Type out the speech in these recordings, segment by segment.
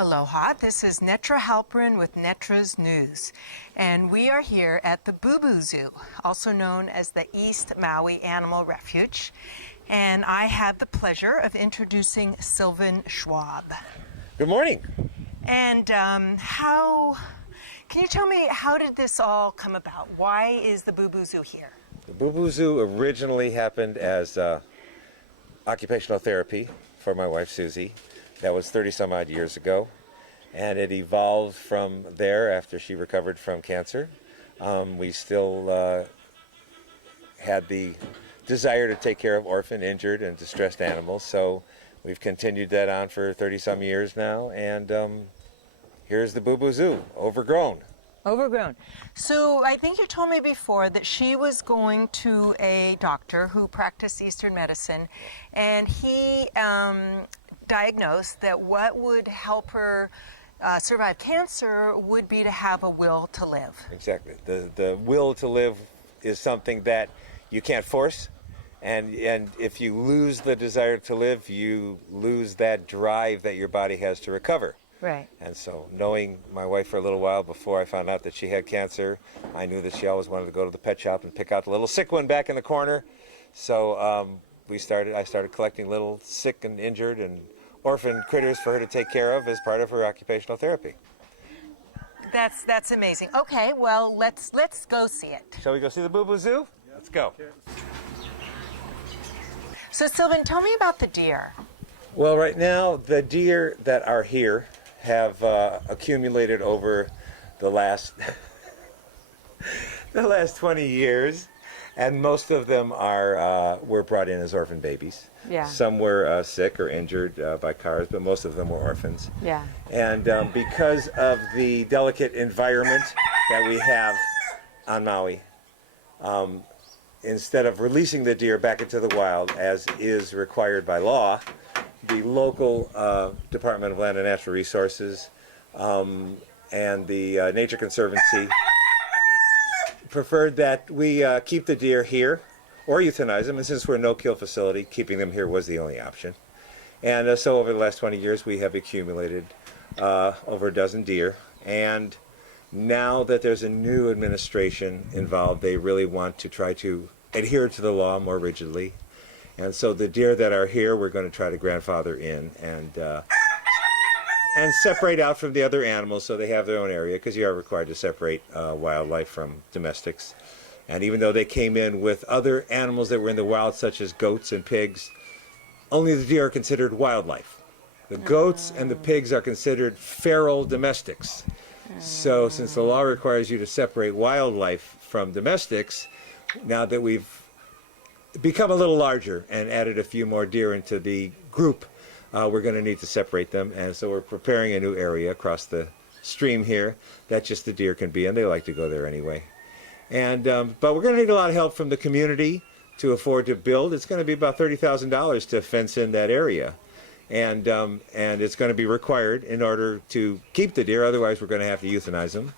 Aloha, this is Netra Halperin with Netra's News, and we are here at the BooBoo Zoo, also known as the East Maui Animal Refuge, and I have the pleasure of introducing Sylvan Schwab. Good morning. And can you tell me, how did this all come about? Why is the BooBoo Zoo here? The BooBoo Zoo originally happened as occupational therapy for my wife Susie. That was 30 some odd years ago, and it evolved from there after she recovered from cancer. We still had the desire to take care of orphan, injured, and distressed animals, so we've continued that on for 30 some years now, and here's the BooBoo Zoo, overgrown. Overgrown. So I think you told me before that she was going to a doctor who practiced Eastern medicine, and he diagnosed that what would help her survive cancer would be to have a will to live. Exactly. The will to live is something that you can't force, and if you lose the desire to live, you lose that drive that your body has to recover. Right. And so, knowing my wife for a little while before I found out that she had cancer, I knew that she always wanted to go to the pet shop and pick out the little sick one back in the corner. So I started collecting little sick and injured and orphan critters for her to take care of as part of her occupational therapy. That's amazing. Okay, well, let's go see it. Shall we go see the BooBoo Zoo? Let's go. So Sylvan, tell me about the deer. Well, right now the deer that are here have accumulated over the last 20 years, and most of them were brought in as orphan babies. Yeah. Some were sick or injured by cars, but most of them were orphans. Yeah. And because of the delicate environment that we have on Maui, instead of releasing the deer back into the wild as is required by law, the local Department of Land and Natural Resources and the Nature Conservancy preferred that we keep the deer here or euthanize them, and since we're a no-kill facility, keeping them here was the only option. And so over the last 20 years we have accumulated over a dozen deer, and now that there's a new administration involved, they really want to try to adhere to the law more rigidly. And so the deer that are here, we're going to try to grandfather in and separate out from the other animals so they have their own area, because you are required to separate wildlife from domestics. And even though they came in with other animals that were in the wild, such as goats and pigs, only the deer are considered wildlife. The goats and the pigs are considered feral domestics. So since the law requires you to separate wildlife from domestics, now that we've become a little larger and added a few more deer into the group, we're going to need to separate them, and so we're preparing a new area across the stream here that just the deer can be in. They like to go there anyway. And but we're going to need a lot of help from the community to afford to build. It's going to be about $30,000 to fence in that area, and it's going to be required in order to keep the deer. Otherwise, we're going to have to euthanize them.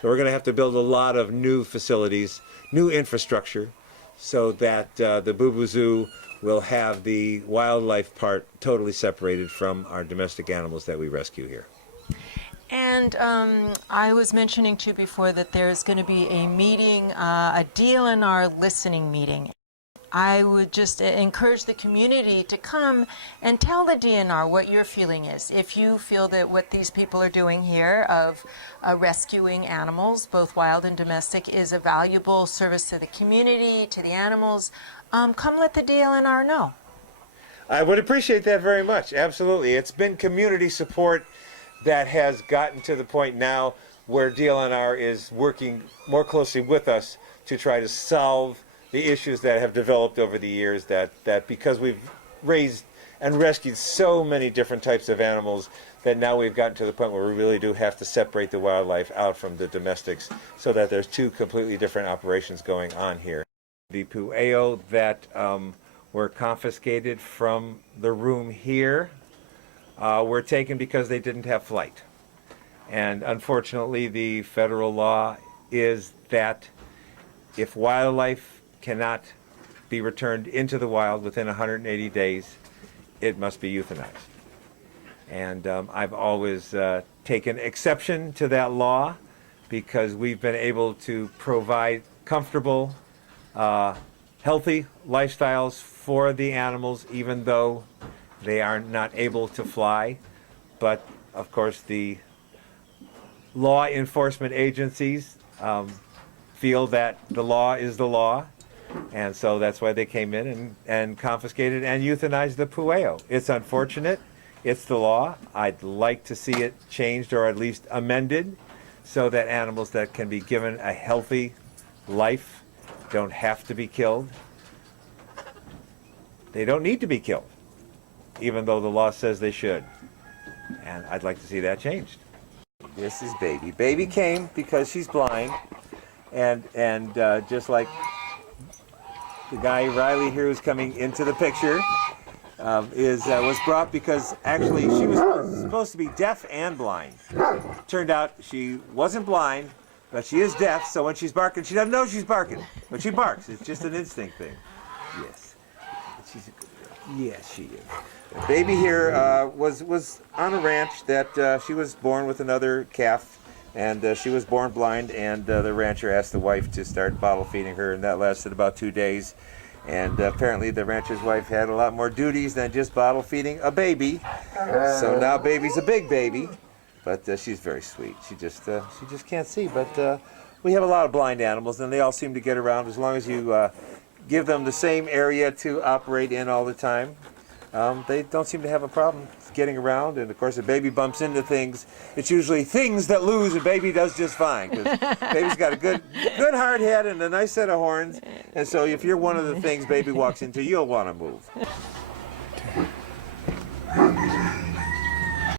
So we're going to have to build a lot of new facilities, new infrastructure, so that the BooBoo Zoo will have the wildlife part totally separated from our domestic animals that we rescue here. And I was mentioning to you before that there's going to be a meeting, a DLNR listening meeting. I would just encourage the community to come and tell the DNR what your feeling is. If you feel that what these people are doing here of rescuing animals, both wild and domestic, is a valuable service to the community, to the animals, come let the DLNR know. I would appreciate that very much. Absolutely. It's been community support that has gotten to the point now where DLNR is working more closely with us to try to solve the issues that have developed over the years, that because we've raised and rescued so many different types of animals, that now we've gotten to the point where we really do have to separate the wildlife out from the domestics so that there's two completely different operations going on here. The Pueo that were confiscated from the room here were taken because they didn't have flight. And unfortunately, the federal law is that if wildlife cannot be returned into the wild within 180 days, it must be euthanized. And I've always taken exception to that law because we've been able to provide comfortable, healthy lifestyles for the animals, even though they are not able to fly. But of course, the law enforcement agencies feel that the law is the law, and so that's why they came in and confiscated and euthanized the Pueo. It's unfortunate. It's the law. I'd like to see it changed or at least amended so that animals that can be given a healthy life don't have to be killed. They don't need to be killed, even though the law says they should. And I'd like to see that changed. This is Baby. Baby came because she's blind, and just like the guy Riley here who's coming into the picture, was brought because actually she was supposed to be deaf and blind. Turned out she wasn't blind, but she is deaf, so when she's barking, she doesn't know she's barking. When she barks, it's just an instinct thing. Yes. She's a good girl. Yes, she is. Baby here was on a ranch that she was born with another calf, and she was born blind, and the rancher asked the wife to start bottle feeding her, and that lasted about 2 days. And apparently the rancher's wife had a lot more duties than just bottle feeding a baby. So now Baby's a big baby, but she's very sweet. She just can't see. But we have a lot of blind animals, and they all seem to get around as long as you give them the same area to operate in all the time. They don't seem to have a problem getting around, and of course if Baby bumps into things, it's usually things that lose, and Baby does just fine because Baby's got a good hard head and a nice set of horns, and so if you're one of the things Baby walks into, you'll want to move.